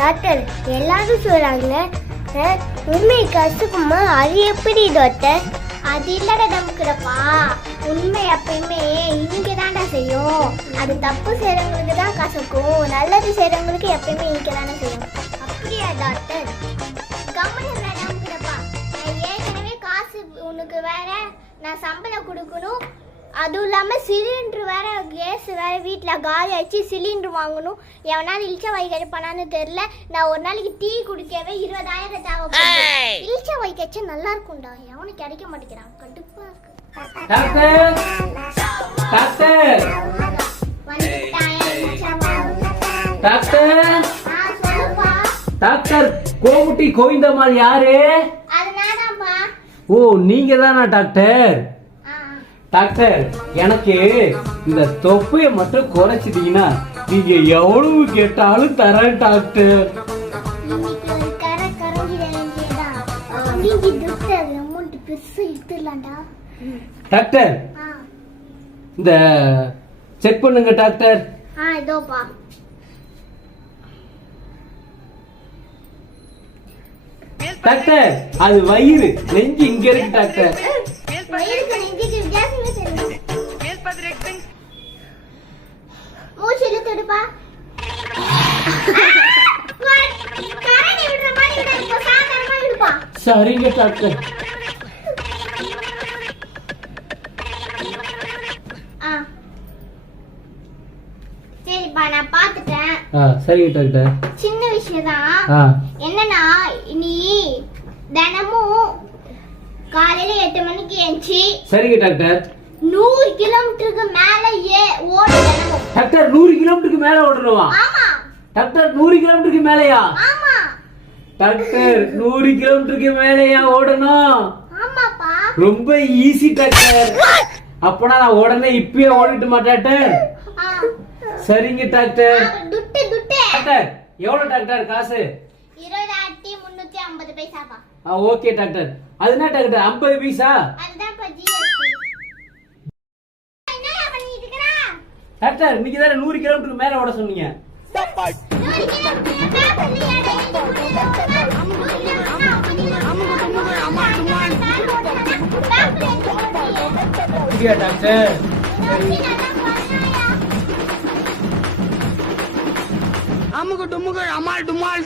Doctor எல்லாரும் சொல்றாங்க உண்மை கசுக்குமா, அது எப்படி டாக்டர்? அது இல்லடா நமக்குடப்பா, உண்மை எப்பயுமே இங்க தாண்டா செய்யும். அது தப்பு செய்யறவங்களுக்கு தான் கசக்கும், நல்லது செய்யறவங்களுக்கு எப்பயுமே இங்க தானே செய்யும். அப்படியா டாக்டர்? கம்பெனி நமக்குடப்பா, நான் ஏற்கனவே காசு உனக்கு வேற நான் சம்பளம் கொடுக்கணும், அதுவும் இல்லாமல் சிலிண்டர் வேற, கேஸ் வேற வீட்டில் காலி ஆச்சு, சிலிண்டர் வாங்கணும். எவனாலும் இல்ச்சா வாய் கிடைப்பானான்னு தெரில. நான் ஒரு நாளைக்கு டீ குடிக்கவே 20,000 தேவைப்படுது. இல்ச்சா வாய் கிடைச்சா நல்லா இருக்கும்டா, எவனும் கிடைக்க மாட்டேங்கிறான், கடுப்பா இருக்கு. டாக்டர் கோமுட்டி கோவிந்தம்மாள் யாரு? அது நானாம்மா. ஓ நீங்க தானா டாக்டர்? டாக்டர் எனக்கு இந்த தொப்பையை மட்டும் குறைச்சிட்டீங்கன்னா நீங்க எவ்வளவு கேட்டாலும் தரேன் டாக்டர். டாக்டர் இந்த செக் பண்ணுங்க டாக்டர். டாக்டர் அது வயிறு, நெஞ்சு இங்க இருக்கு டாக்டர். சரிங்க டாக்டர். சரிப்பா நான் பாத்துட்டேன். சரிங்க டாக்டர். சின்ன விஷயம் தான். என்னன்னா நீ தினமும் காலையில 8 மணிக்கு எழுந்துச்சு. சரிங்க டாக்டர். 100 கிலோமீட்டருக்கு மேல ஓடணும் டாக்டர். 100 கிலோமீட்டருக்கு மேல ஓடணுமா? ஆமா டாக்டர். 100 கிலோமீட்டருக்கு மேலயா? ஆமா டாக்டர். 100 கிலோமீட்டருக்கு மேலயா ஓடணும்? ஆமாப்பா. ரொம்ப ஈஸி டாக்டர். அப்பனா நான் உடனே இப்பயே ஓடிட்டுமா டாக்டர்? சரிங்க டாக்டர். டாக்டர் எவ்வளவு டாக்டர் காசு? 20,350 பைசாப்பா. Okay doctor. அது என்ன டாக்டர் 50 பைசா? அதுதான்ப்பா ஜிஎஸ்டி. என்னடா பண்ணிட்டு இருக்கற? டாக்டர் இன்னைக்கு தான் 100 கிலோமீட்டருக்கு மேல ஓட சொன்னீங்க. 100 கிலோமீட்டர் டாக்டர். அமுகு டுமுகு அமால் டுமால்.